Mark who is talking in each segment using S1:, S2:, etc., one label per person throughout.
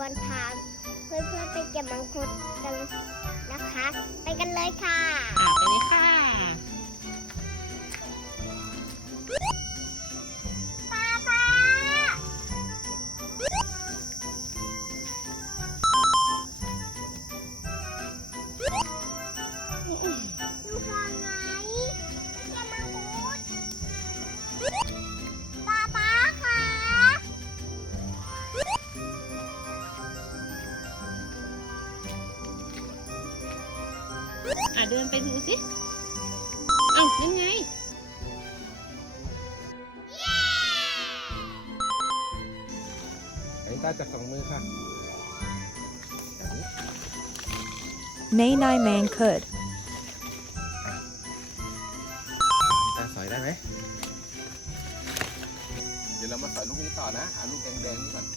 S1: วนพาเพื่อนๆไปเก็บมังคุดกันนะคะ ไปกันเลยค่ะ
S2: ไปเลยค่ะ
S1: ป้าดูฟังไงไปเก็บมังคุดป้าค่ะ
S2: เดินไปดูสิเอ้านั่นไง
S3: อันนี้ตาจับสองมือค่ะ
S4: Nee, nee, mijn kut.
S3: ตาสอยได้ไหมเดี๋ยวเรามาสอยลูกนี้ต่อนะหาลูกแดงๆนี่ก่อน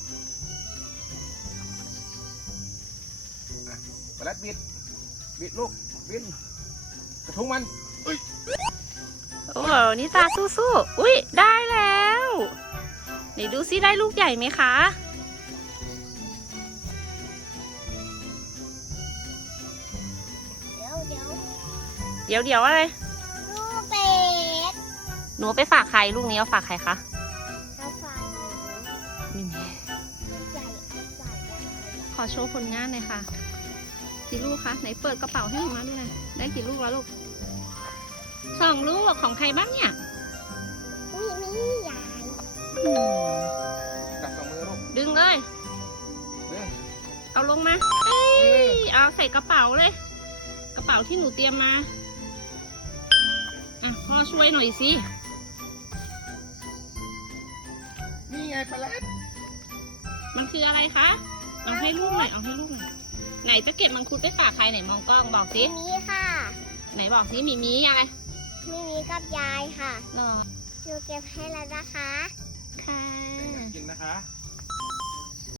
S3: ปลัดบิดลูกบิดกระทุ้งมัน
S2: โอ้โหนิตาสู้ๆอุ้ยได้แล้วไหนดูซิได้ลูกใหญ่ไหมคะเดี๋ยวอะไร
S1: ลูกเป็ด
S2: หนูไปฝากใครลูกนี้เอาฝากใครคะ
S1: เอาฝากหนู
S2: ไม่มี
S1: ลูกใหญ่เอาฝากยาย
S2: ขอโชว์ผลงานหน่อยค่ะกี่ลูกคะไหนเปิดกระเป๋าให้มาดูหน่อยได้กี่ลูกแล้วลูก2 ลูกของใครบ้างเนี่ย
S1: มียาย
S3: จับสองมือลูก
S2: ดึงเลย
S3: เรื่อง
S2: เอาลงมาเอ้ยเอาใส่กระเป๋าเลย กระเป๋าที่หนูเตรียมมาพ่อช่วยหน่อยสิ
S3: นี่ไงปลัด
S2: มันคืออะไรคะเอาให้ลูกหน่อยเอาให้ลูกหน่อยไหนจะเก็บมังคุดไปฝากใครไหนมองกล้องบอกสิ
S1: มีค่ะ
S2: ไหนบอกสิมีอะไร
S1: มีกับยายค่ะ
S2: เหรอ
S1: หนูเก็บให้แล้วนะคะ
S2: ค่ะ
S3: กินนะคะ